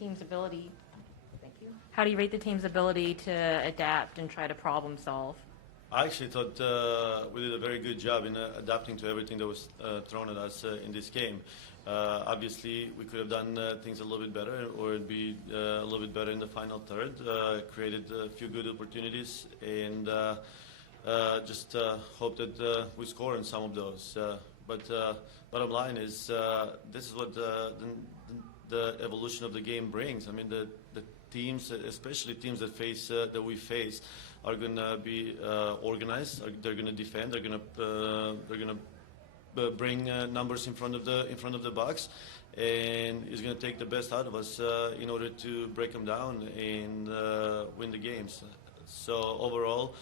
team's ability? Thank you. How do you rate the team's ability to adapt and try to problem solve? I actually thought we did a very good job in adapting to everything that was thrown at us in this game. Obviously, we could have done things a little bit better, or it'd be a little bit better in the final third. Created a few good opportunities, and just hope that we score in some of those. But bottom line is, this is what the evolution of the game brings. I mean, the teams, especially teams that we face, are going to be organized. They're going to defend. They're going to bring numbers in front of the box, and it's going to take the best out of us in order to break them down and win the games. So overall,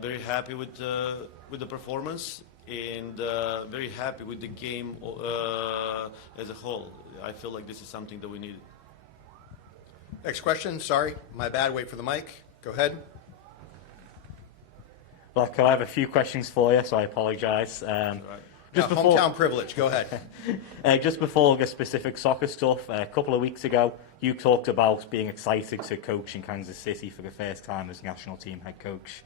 very happy with the performance, and very happy with the game as a whole. I feel like this is something that we needed. Next question. Sorry, my bad. Wait for the mic. Go ahead. Vlatko, I have a few questions for you, so I apologise. Hometown privilege. Go ahead. Just before the specific soccer stuff, a couple of weeks ago, you talked about being excited to coach in Kansas City for the first time as national team head coach.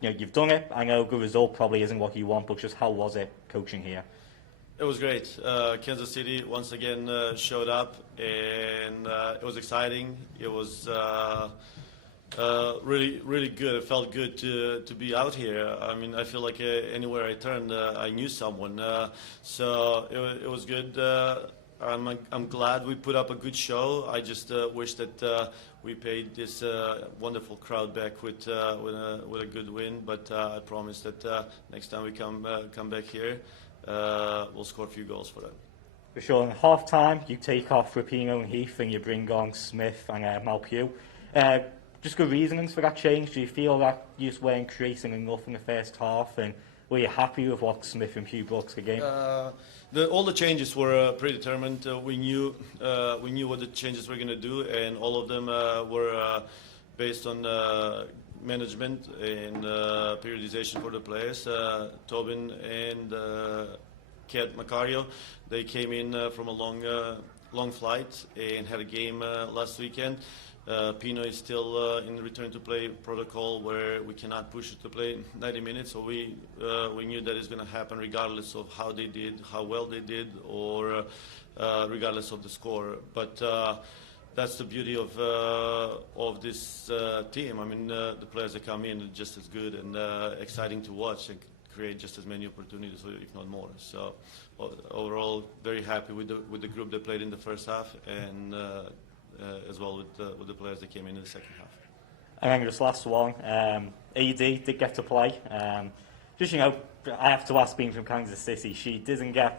You've done it. I know the result probably isn't what you want, but just how was it coaching here? It was great. Kansas City once again showed up, and it was exciting. It was really good. It felt good to be out here. I mean, I feel like anywhere I turned, I knew someone. So it was good. I'm glad we put up a good show. I just wish that we paid this wonderful crowd back with a good win. But I promise that next time we come back here, we'll score a few goals for them. For sure. In half-time, you take off Rapinoe and Heath and you bring on Smith and Malpew. Just good reasonings for that change. Do you feel that you just weren't creating enough in the first half, and were you happy with what Smith and Pugh brought to the game? All the changes were predetermined. We knew what the changes were going to do, and all of them were based on management and periodization for the players. Tobin and Kat Macario, they came in from a long flight and had a game last weekend. Pino is still in return to play protocol, where we cannot push it to play 90 minutes. So we knew that it's going to happen regardless of how they did, how well they did, or regardless of the score. But that's the beauty of this team. I mean, the players that come in are just as good and exciting to watch, and create just as many opportunities, if not more. So overall, very happy with the group that played in the first half, and as well with the players that came in the second half. And then just last one, AD did get to play. I have to ask, being from Kansas City, she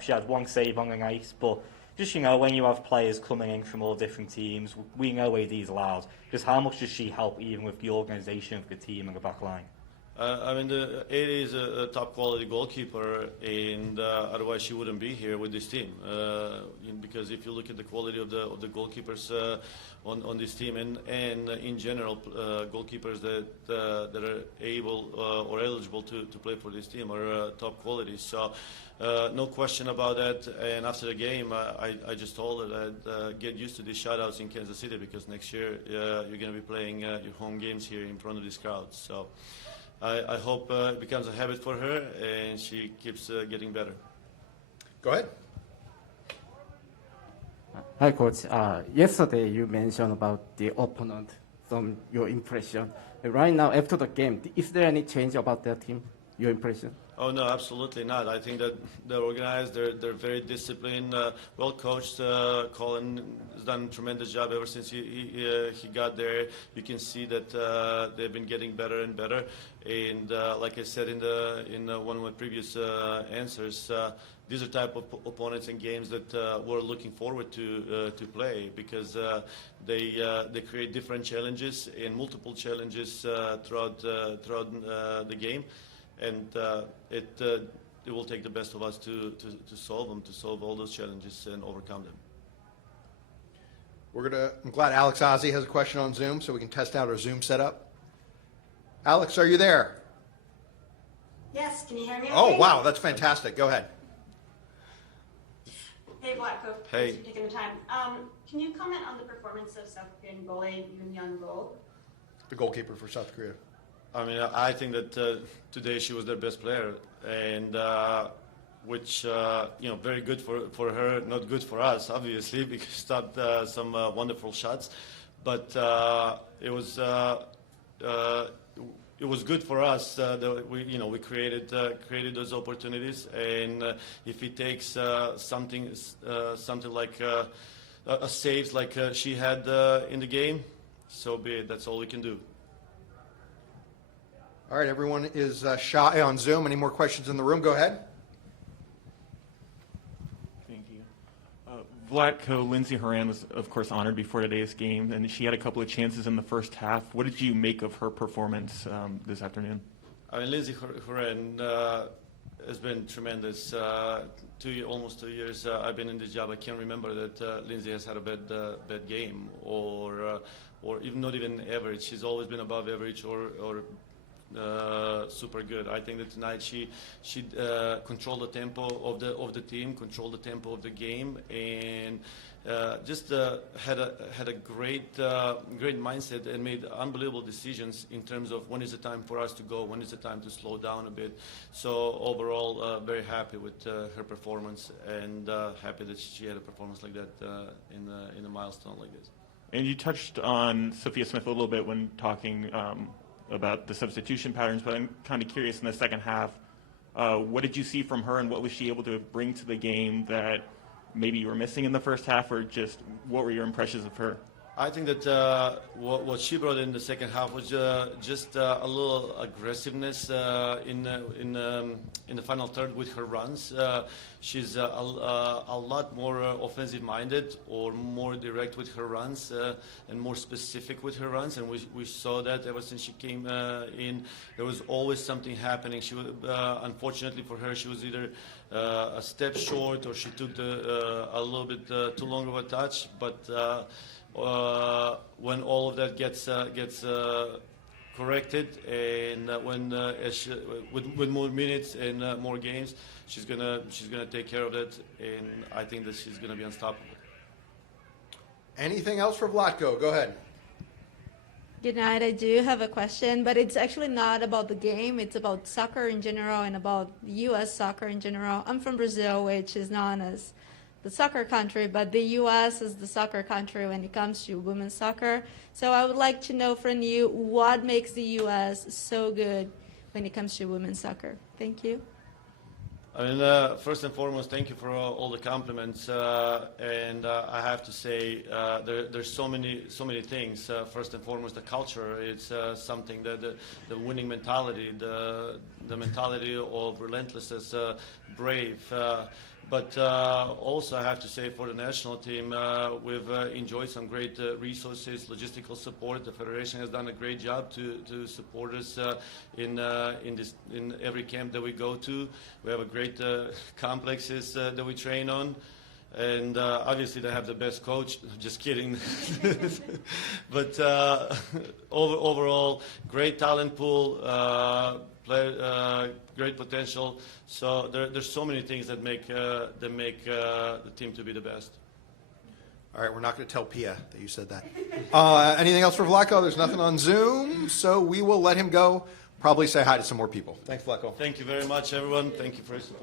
had one save on the night, but when you have players coming in from all different teams, we know AD is loud. Just how much does she help, even with the organisation of the team and the back line? I mean, AD is a top quality goalkeeper, and otherwise she wouldn't be here with this team. Because if you look at the quality of the goalkeepers on this team, and in general, goalkeepers that are able or eligible to play for this team are top quality. So no question about that. And after the game, I just told her that get used to these shoutouts in Kansas City, because next year you're going to be playing your home games here in front of this crowd. So I hope it becomes a habit for her, and she keeps getting better. Go ahead. Hi, Coach. Yesterday you mentioned about the opponent, from your impression. Right now, after the game, is there any change about their team, your impression? Oh, no, absolutely not. I think that they're organized, they're very disciplined, well coached. Colin has done a tremendous job ever since he got there. You can see that they've been getting better and better. And like I said in one of my previous answers, these are type of opponents and games that we're looking forward to play, because they create different challenges and multiple challenges throughout the game. And it will take the best of us to solve them, to solve all those challenges and overcome them. I'm glad Alex Ozzie has a question on Zoom, so we can test out our Zoom setup. Alex, are you there? Yes, can you hear me? Oh, okay? wow, that's fantastic. Go ahead. Hey, Vlatko. Hey. Thanks for taking the time. Can you comment on the performance of South Korean goalie Yoon Young-go? The goalkeeper for South Korea. I mean, I think that today she was their best player, and which very good for her, not good for us, obviously, because she stopped some wonderful shots. But it was good for us that we created those opportunities, and if it takes something like a save like she had in the game, so be it. That's all we can do. All right, everyone is shy on Zoom. Any more questions in the room? Go ahead. Thank you. Vlatko, Lindsey Horan was, of course, honored before today's game, and she had a couple of chances in the first half. What did you make of her performance this afternoon? I mean, Lindsey Horan has been tremendous. Almost 2 years I've been in this job. I can't remember that Lindsey has had a bad game, or even not even average. She's always been above average or super good. I think that tonight she controlled the tempo of the team, controlled the tempo of the game, and just had a great mindset and made unbelievable decisions in terms of when is the time for us to go, when is the time to slow down a bit. So overall, very happy with her performance, and happy that she had a performance like that in a milestone like this. And you touched on Sophia Smith a little bit when talking about the substitution patterns, but I'm kind of curious in the second half, what did you see from her, and what was she able to bring to the game that maybe you were missing in the first half, or just what were your impressions of her? I think that what she brought in the second half was just a little aggressiveness in the final third with her runs. She's a lot more offensive-minded, or more direct with her runs, and more specific with her runs. And we saw that ever since she came in. There was always something happening. She was, unfortunately for her, she was either a step short, or she took a little bit too long of a touch. But when all of that gets corrected, and with more minutes and more games, she's gonna take care of that, and I think that she's gonna be unstoppable. Anything else for Vlatko? Go ahead. Good night. I do have a question, but it's actually not about the game. It's about soccer in general and about U.S. soccer in general. I'm from Brazil, which is known as the soccer country, but the U.S. is the soccer country when it comes to women's soccer. So I would like to know from you, what makes the U.S. so good when it comes to women's soccer? Thank you. I mean, first and foremost, thank you for all the compliments. And I have to say, there's so many things. First and foremost, the culture. It's something that the winning mentality, the mentality of relentlessness, brave. But also, I have to say, for the national team, we've enjoyed some great resources, logistical support. The federation has done a great job to support us in every camp that we go to. We have a great complexes that we train on. And obviously, they have the best coach. Just kidding. But overall, great talent pool, great potential. So there's so many things that make the team to be the best. All right, we're not going to tell Pia that you said that. Anything else for Vlatko? There's nothing on Zoom, so we will let him go. Probably say hi to some more people. Thanks, Vlatko. Thank you very much, everyone. Thank you for your support.